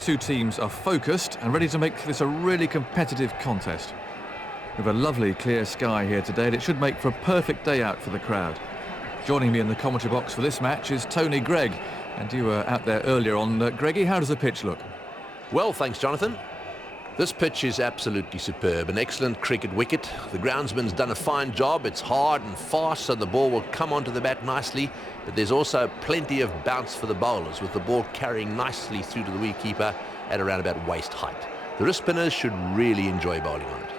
Two teams are focused and ready to make this a really competitive contest. We have a lovely clear sky here today and it should make for a perfect day out for the crowd. Joining me in the commentary box for this match is Tony Greig. And you were out there earlier on. Greggy, how does the pitch look? Well, thanks, Jonathan. This pitch is absolutely superb. An excellent cricket wicket. The groundsman's done a fine job. It's hard and fast, so the ball will come onto the bat nicely. But there's also plenty of bounce for the bowlers, with the ball carrying nicely through to the wicketkeeper at around about waist height. The wrist spinners should really enjoy bowling on it.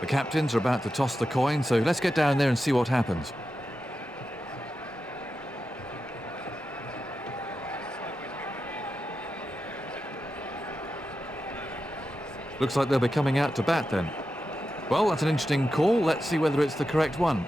The captains are about to toss the coin, so let's get down there and see what happens. Looks like they'll be coming out to bat then. Well, that's an interesting call. Let's see whether it's the correct one.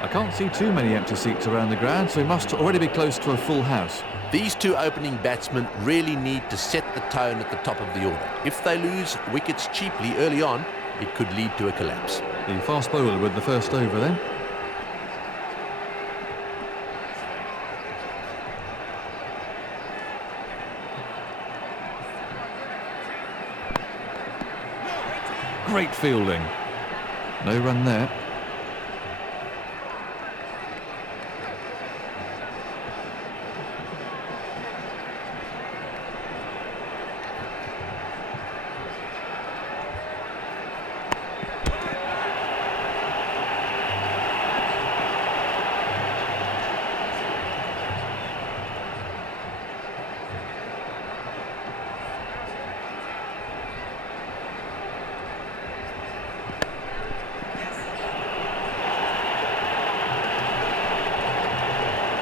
I can't see too many empty seats around the ground, so we must already be close to a full house. These two opening batsmen really need to set the tone at the top of the order. If they lose wickets cheaply early on, it could lead to a collapse. The fast bowler with the first over then. Great fielding. No run there.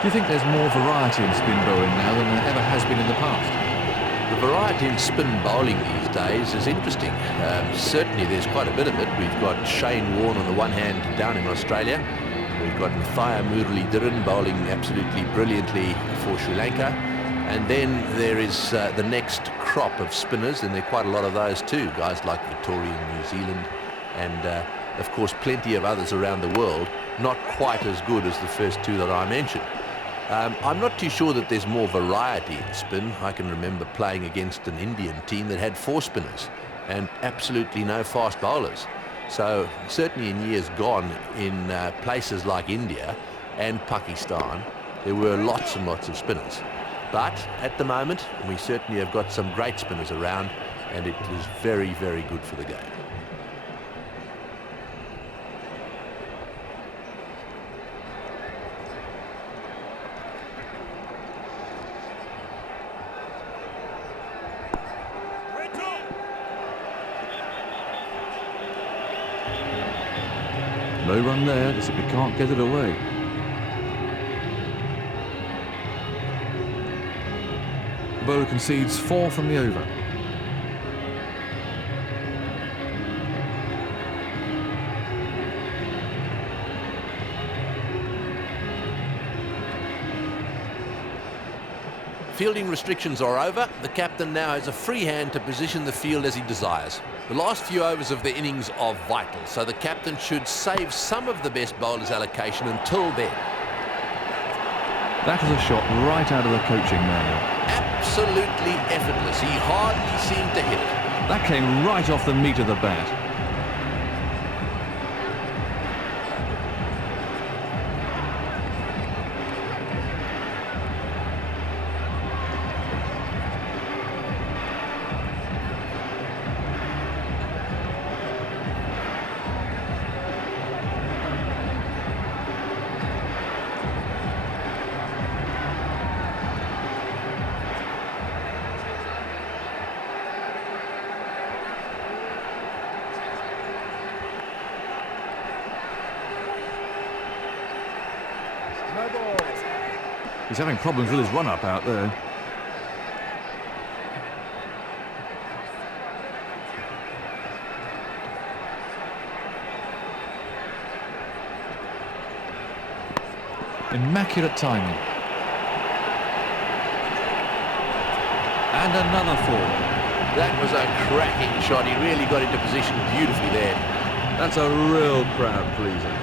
Do you think there's more variety in spin bowling now than there ever has been in the past? The variety in spin bowling these days is interesting. Certainly there's quite a bit of it. We've got Shane Warne on the one hand down in Australia. We've got Mathia Muralidharan bowling absolutely brilliantly for Sri Lanka. And then there is the next crop of spinners, and there are quite a lot of those too. Guys like Victoria in New Zealand and of course plenty of others around the world, not quite as good as the first two that I mentioned. I'm not too sure that there's more variety in spin. I can remember playing against an Indian team that had 4 spinners and absolutely no fast bowlers. So certainly in years gone, in places like India and Pakistan, there were lots and lots of spinners. But at the moment, we certainly have got some great spinners around, and it is very, very good for the game. No run there, as if we can't get it away. The bowler concedes 4 from the over. Fielding restrictions are over. The captain now has a free hand to position the field as he desires. The last few overs of the innings are vital, so the captain should save some of the best bowlers' allocation until then. That is a shot right out of the coaching manual. Absolutely effortless. He hardly seemed to hit it. That came right off the meat of the bat. He's having problems with his run-up out there. Immaculate timing. And another 4. That was a cracking shot. He really got into position beautifully there. That's a real crowd pleaser.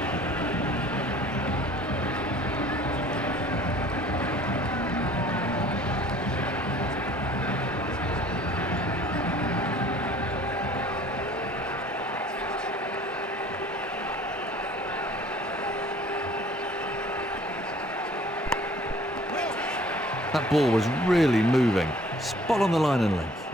That ball was really moving. Spot on the line and length.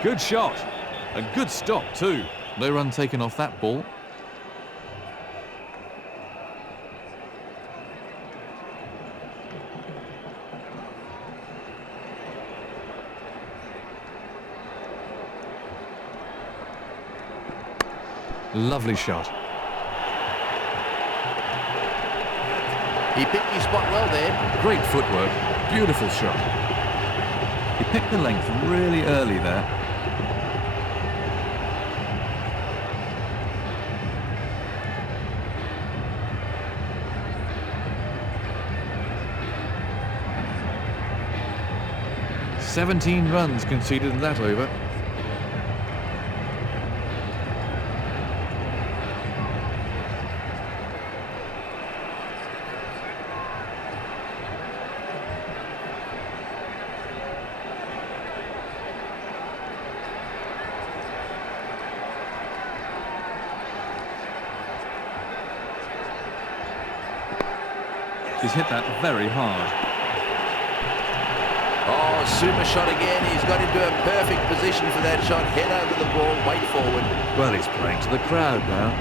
Good shot. A good stop too. No run taken off that ball. Lovely shot. He picked his spot well there. Great footwork. Beautiful shot. He picked the length really early there. "17 runs conceded in that over." He's hit that very hard. Oh, super shot again. He's got into a perfect position for that shot. Head over the ball, weight forward. Well, he's playing to the crowd now.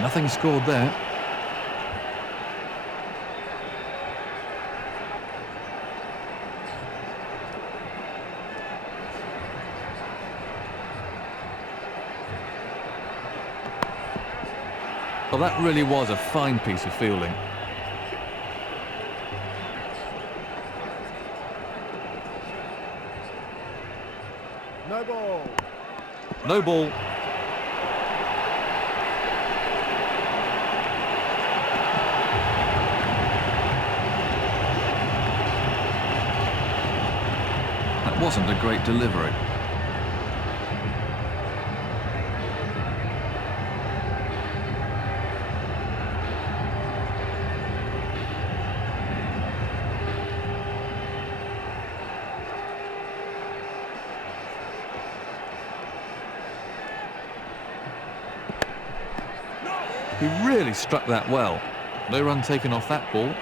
Nothing scored there. Well, that really was a fine piece of fielding. No ball. No ball. That wasn't a great delivery. He really struck that well. No run taken off that ball.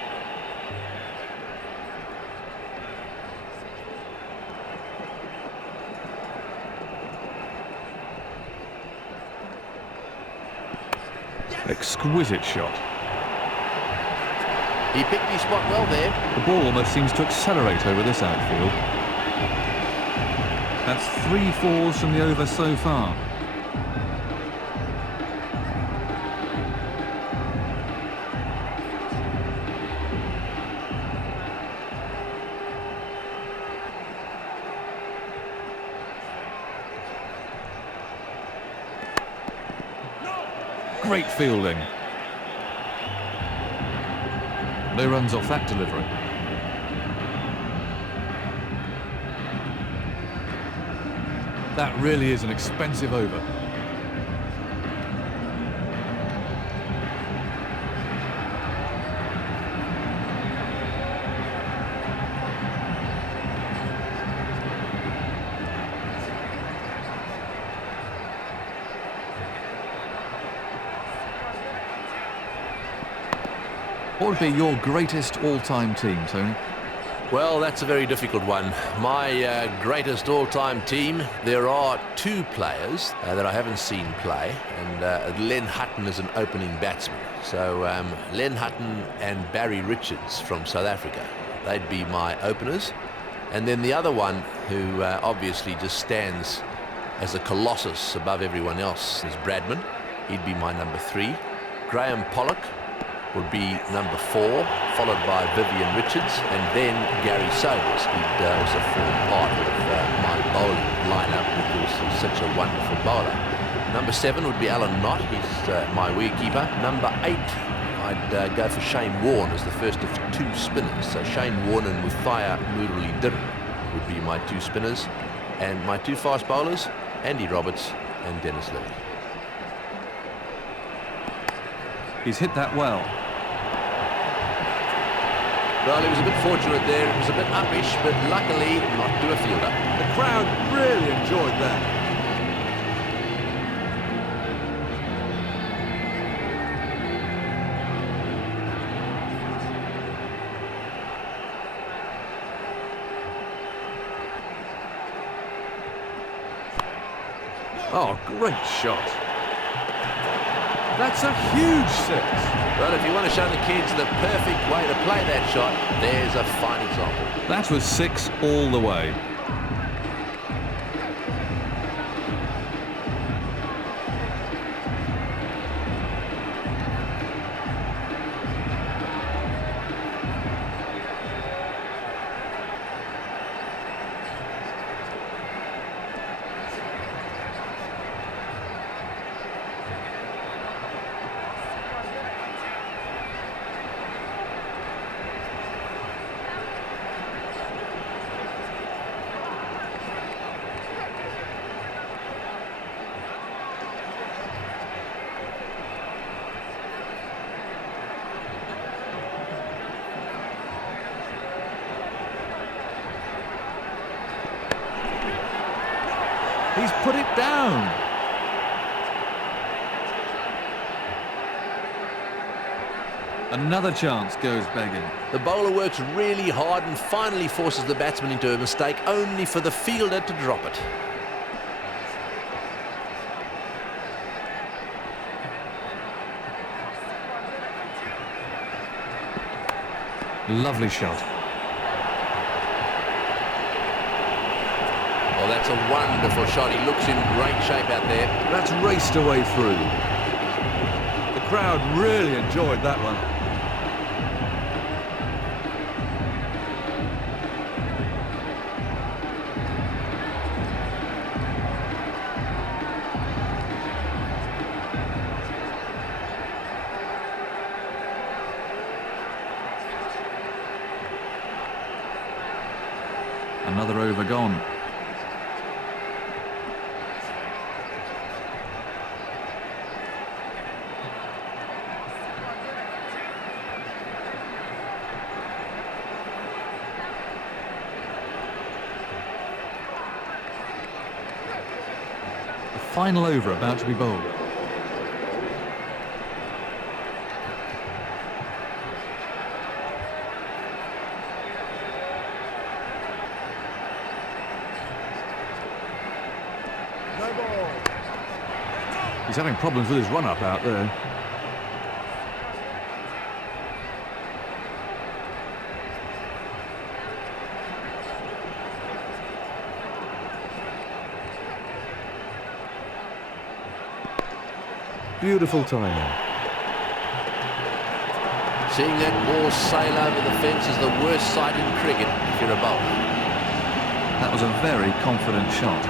Exquisite shot. He picked his spot well there. The ball almost seems to accelerate over this outfield. That's 3 fours from the over so far. Great fielding. No runs off that delivery. That really is an expensive over. What would be your greatest all-time team, Tony? Well, that's a very difficult one. My greatest all-time team, there are two players that I haven't seen play, and Len Hutton is an opening batsman. So Len Hutton and Barry Richards from South Africa, they'd be my openers. And then the other one, who obviously just stands as a colossus above everyone else, is Bradman. He'd be my number 3. Graham Pollock would be number 4, followed by Vivian Richards, and then Gary Sobers. He'd also form part of my bowling lineup because he's such a wonderful bowler. Number 7 would be Alan Knott. He's my wicketkeeper. Number 8, I'd go for Shane Warne as the first of 2 spinners. So Shane Warne and Muthaiya Muralidharan would be my 2 spinners. And my 2 fast bowlers, Andy Roberts and Dennis Lilly. He's hit that well. Well, he was a bit fortunate there. It was a bit uppish, but luckily not to a fielder. The crowd really enjoyed that. Oh, great shot. That's a huge 6. Well, if you want to show the kids the perfect way to play that shot, there's a fine example. That was 6 all the way. He's put it down. Another chance goes begging. The bowler works really hard and finally forces the batsman into a mistake, only for the fielder to drop it. Lovely shot. Well, that's a wonderful shot. He looks in great shape out there. That's raced away through. The crowd really enjoyed that one. Another over gone. Final over about to be bowled. No ball. He's having problems with his run-up out there. Beautiful timing. Seeing that ball sail over the fence is the worst sight in cricket if you're a bowler. That was a very confident shot.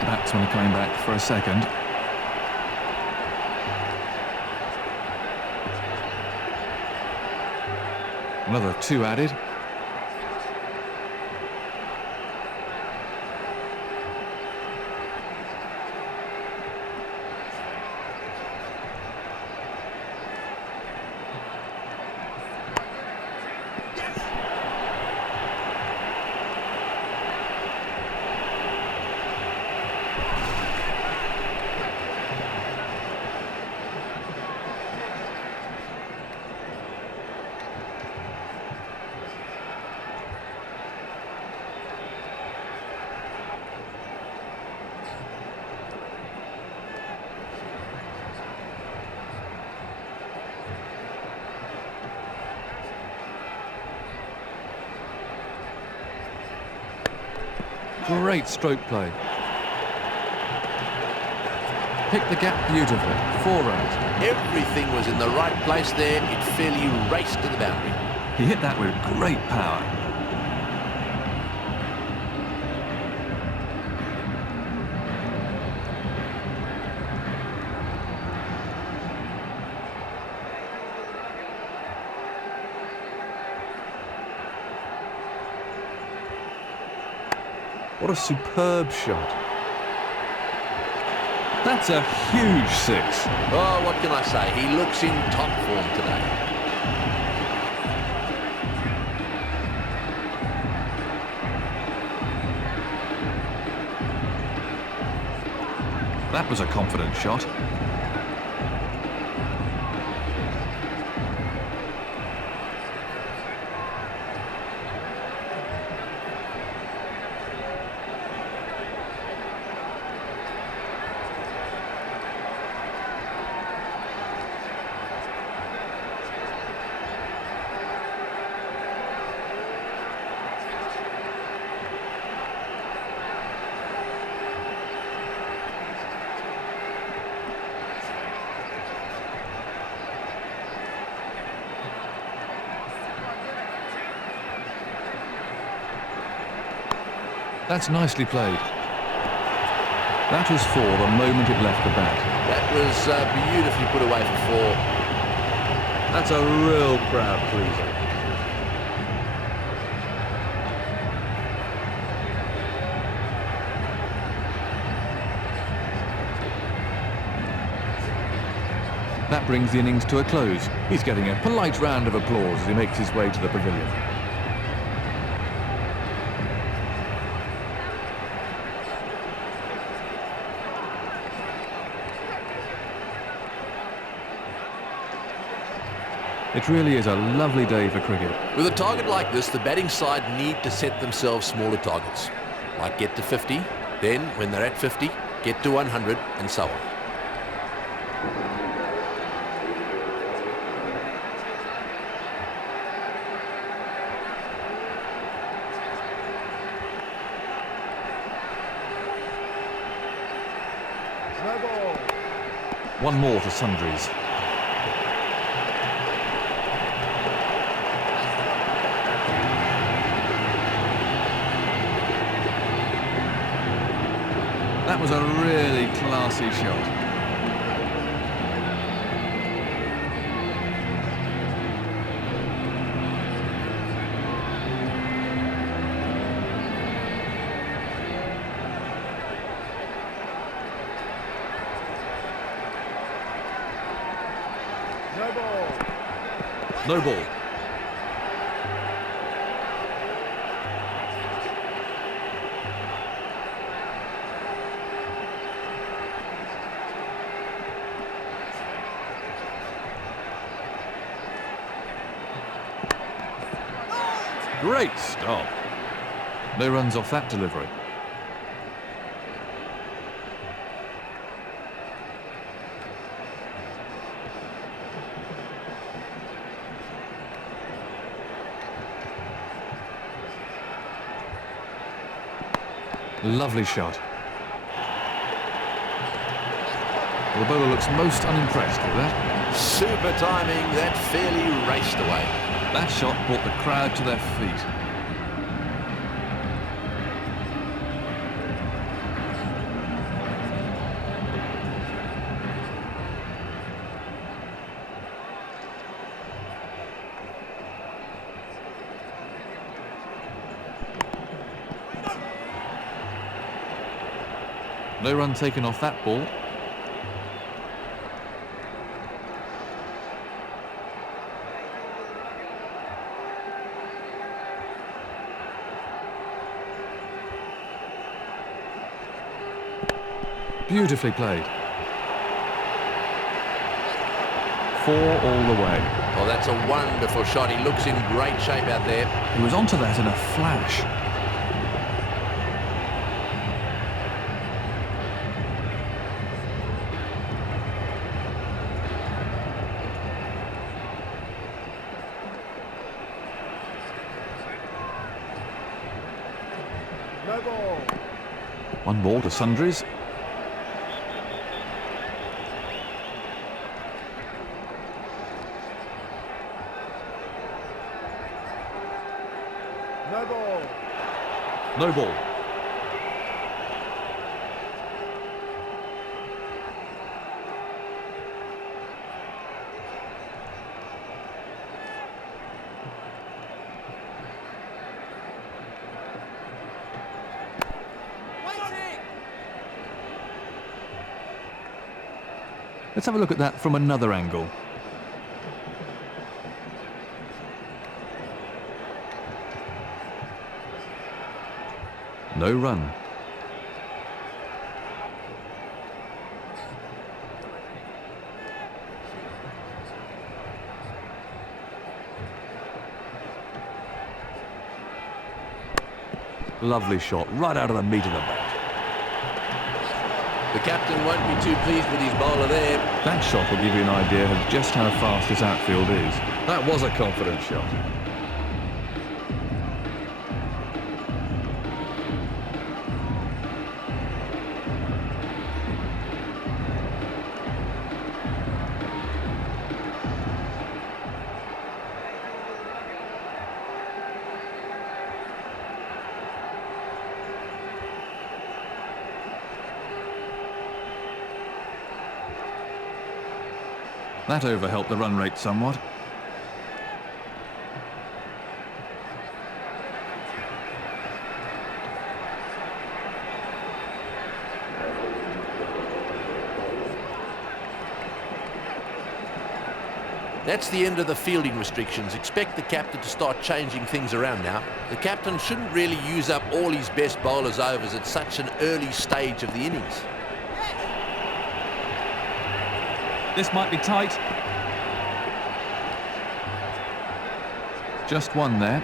The batsmen are coming back for a second. Another 2 added. Great stroke play. Picked the gap beautifully. 4 runs. Everything was in the right place there. It fairly raced to the boundary. He hit that with great power. What a superb shot. That's a huge 6. Oh, what can I say? He looks in top form today. That was a confident shot. That's nicely played. That was 4 the moment it left the bat. That was beautifully put away for 4. That's a real crowd pleaser. That brings the innings to a close. He's getting a polite round of applause as he makes his way to the pavilion. It really is a lovely day for cricket. With a target like this, the batting side need to set themselves smaller targets. Like get to 50, then when they're at 50, get to 100, and so on. No ball. One more for sundries. That was a really classy shot. No ball. No ball. Great stop. No runs off that delivery. Lovely shot. Well, the bowler looks most unimpressed with that. Super timing, that fairly raced away. That shot brought the crowd to their feet. No run taken off that ball. Beautifully played. 4 all the way. Oh, that's a wonderful shot. He looks in great shape out there. He was onto that in a flash. No ball. 1 ball to Sundries. No ball. No ball. Let's have a look at that from another angle. No run. Lovely shot, right out of the meat of the bat. The captain won't be too pleased with his bowler there. That shot will give you an idea of just how fast this outfield is. That was a confident shot. That over helped the run rate somewhat. That's the end of the fielding restrictions. Expect the captain to start changing things around now. The captain shouldn't really use up all his best bowlers' overs at such an early stage of the innings. This might be tight. Just 1 there.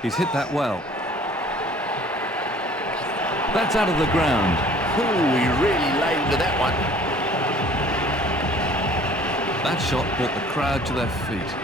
He's hit that well. That's out of the ground. Ooh, he really laid into that one. That shot brought the crowd to their feet.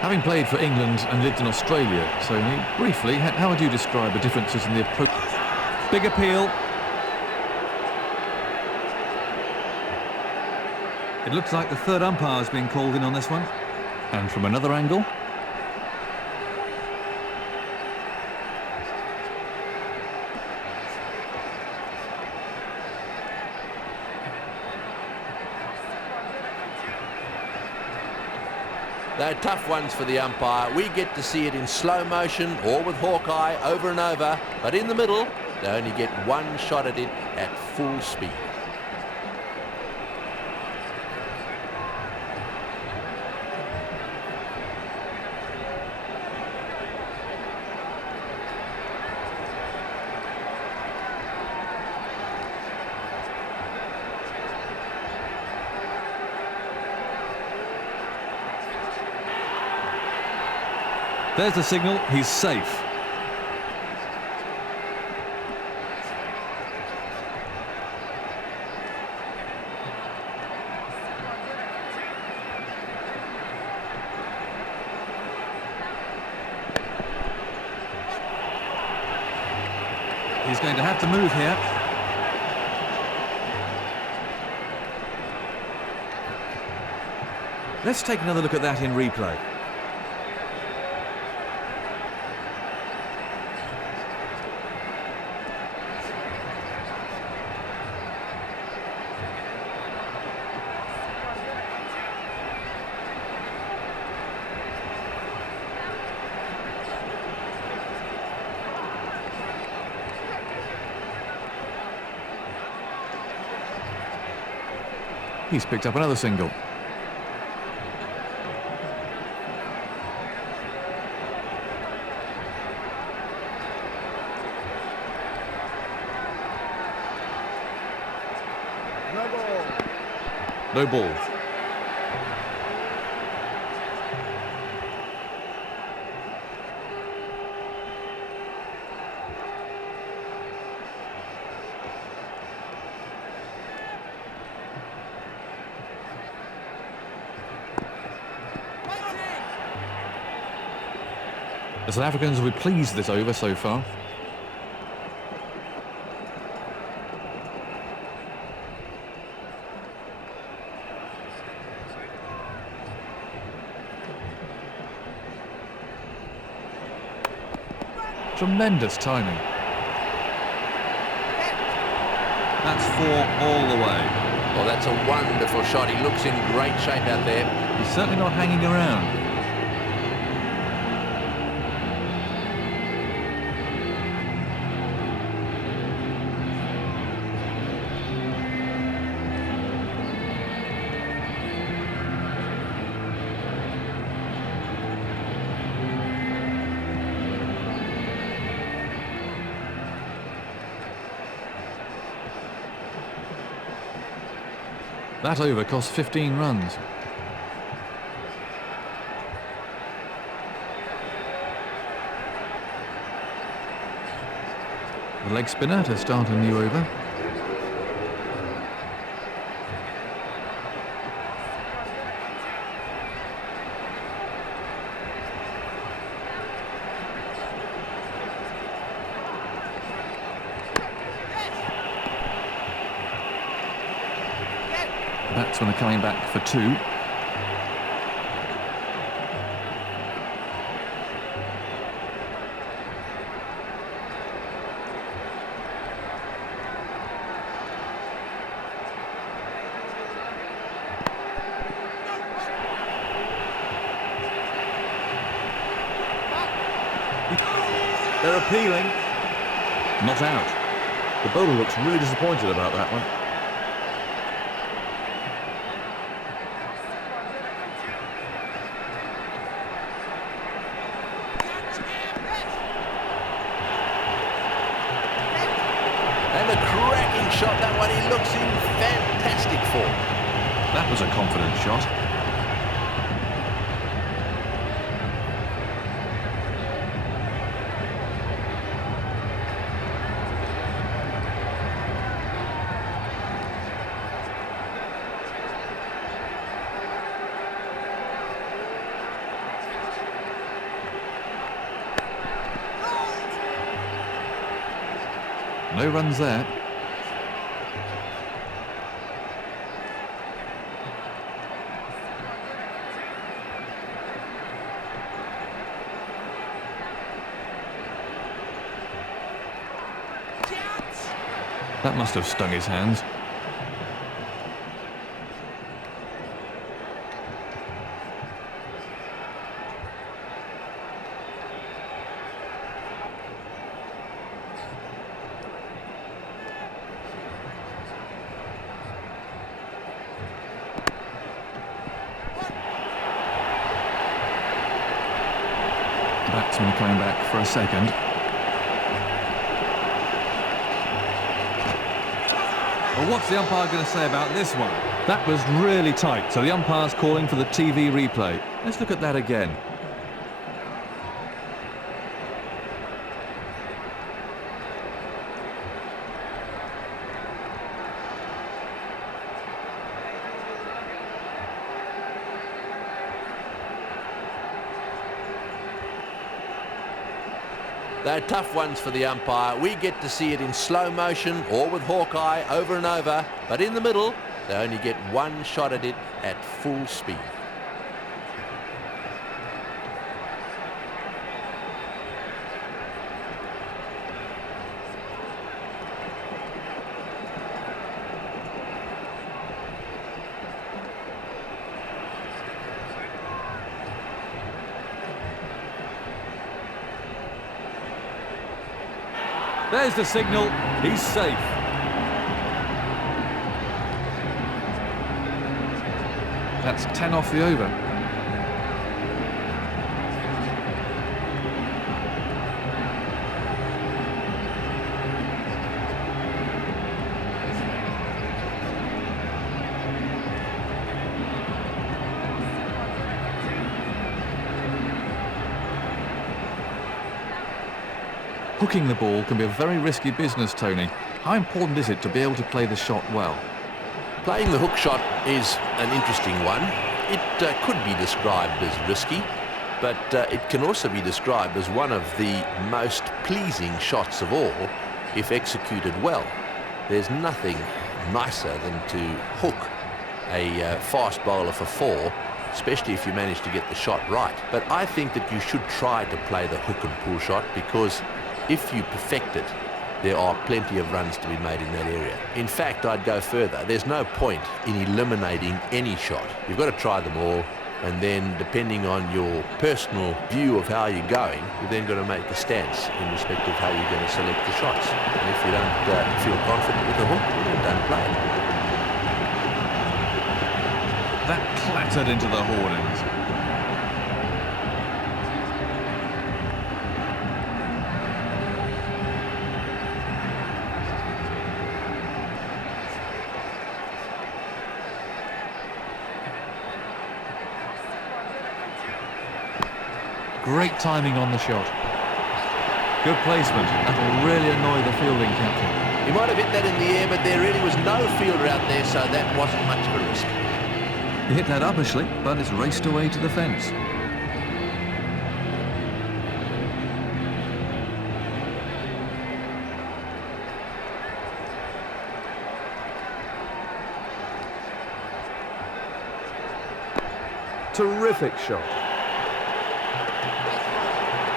Having played for England and lived in Australia, Tony, briefly, how would you describe the differences in the approach? Big appeal. It looks like the third umpire's been called in on this one. And from another angle. They're tough ones for the umpire. We get to see it in slow motion or with Hawkeye over and over, but in the middle, they only get 1 shot at it at full speed. There's the signal, he's safe. He's going to have to move here. Let's take another look at that in replay. He's picked up another single. No ball. The South Africans will be pleased with this over so far. Tremendous timing. That's 4 all the way. Well, that's a wonderful shot. He looks in great shape out there. He's certainly not hanging around. That over cost 15 runs. The leg spinner to start a new over. Batsmen are coming back for 2. They're appealing. Not out. The bowler looks really disappointed about that one. And a cracking shot, that one. He looks in fantastic form. That was a confident shot. No runs there. That must have stung his hands. Batsman coming back for a second. Well, what's the umpire going to say about this one? That was really tight, so the umpire's calling for the TV replay. Let's look at that again. They're tough ones for the umpire. We get to see it in slow motion or with Hawkeye over and over, but in the middle, they only get one shot at it at full speed. There's the signal. He's safe. That's 10 off the over. Hooking the ball can be a very risky business, Tony. How important is it to be able to play the shot well? Playing the hook shot is an interesting one. It could be described as risky, but it can also be described as one of the most pleasing shots of all if executed well. There's nothing nicer than to hook a fast bowler for four, especially if you manage to get the shot right. But I think that you should try to play the hook and pull shot, because if you perfect it, there are plenty of runs to be made in that area. In fact, I'd go further. There's no point in eliminating any shot. You've got to try them all, and then depending on your personal view of how you're going, you've then got to make a stance in respect of how you're going to select the shots. And if you don't feel confident with the hook, then don't play it. That clattered into the hoardings. Great timing on the shot. Good placement. That'll really annoy the fielding captain. He might have hit that in the air, but there really was no fielder out there, so that wasn't much of a risk. He hit that uppishly, but it's raced away to the fence. Terrific shot.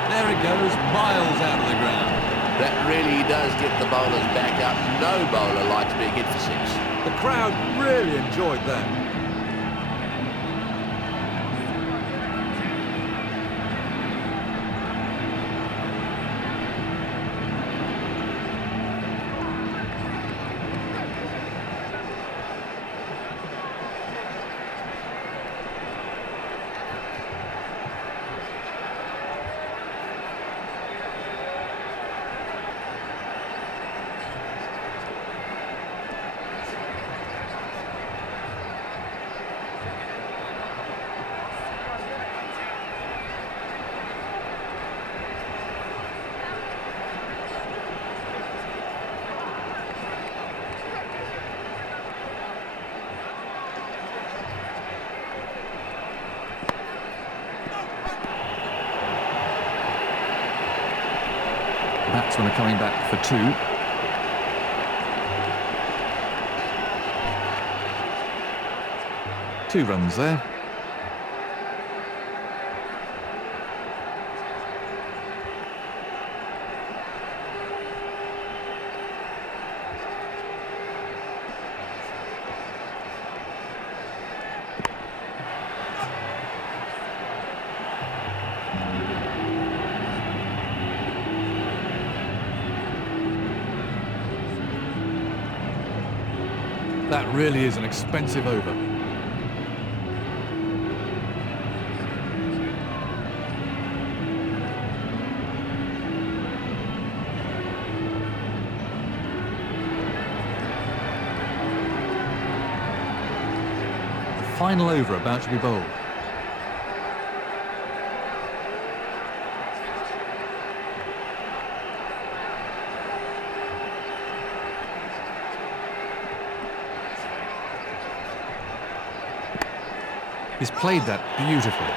There it goes, miles out of the ground. That really does get the bowlers back up. No bowler likes being hit for six. The crowd really enjoyed that. Batsmen are coming back for two. Two runs there. That really is an expensive over. The final over about to be bowled. He's played that beautifully.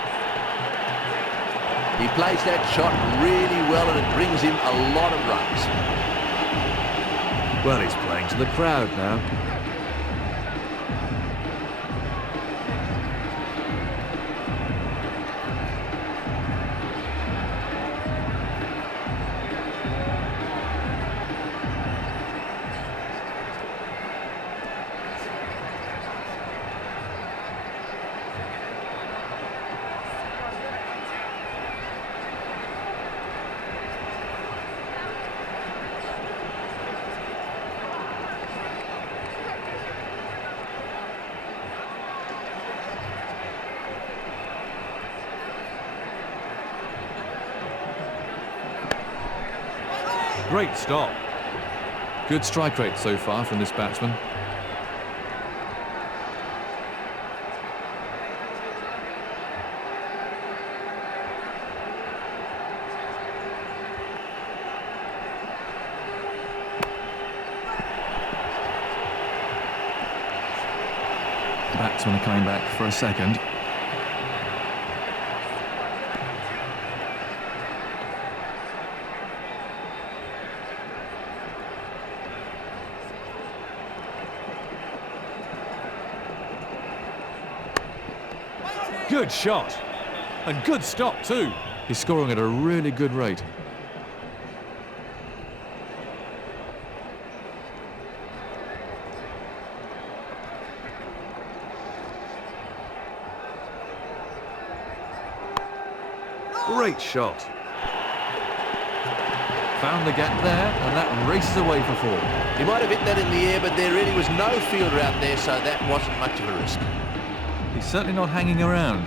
He plays that shot really well and it brings him a lot of runs. Well, he's playing to the crowd now. Great stop. Good strike rate so far from this batsman. Batsmen are coming back for a second. Good shot. And good stop too. He's scoring at a really good rate. Great shot. Found the gap there, and that races away for four. He might have hit that in the air, but there really was no fielder out there, so that wasn't much of a risk. He's certainly not hanging around.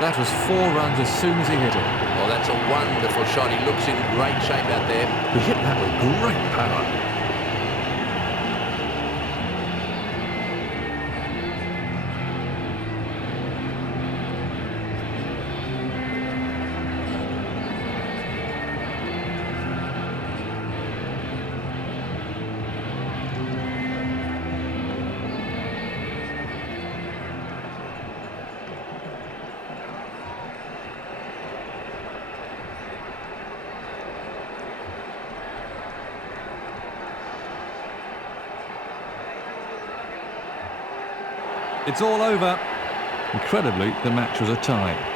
That was 4 runs as soon as he hit it. Oh, that's a wonderful shot. He looks in great shape out there. He hit that with great power. It's all over. Incredibly, the match was a tie.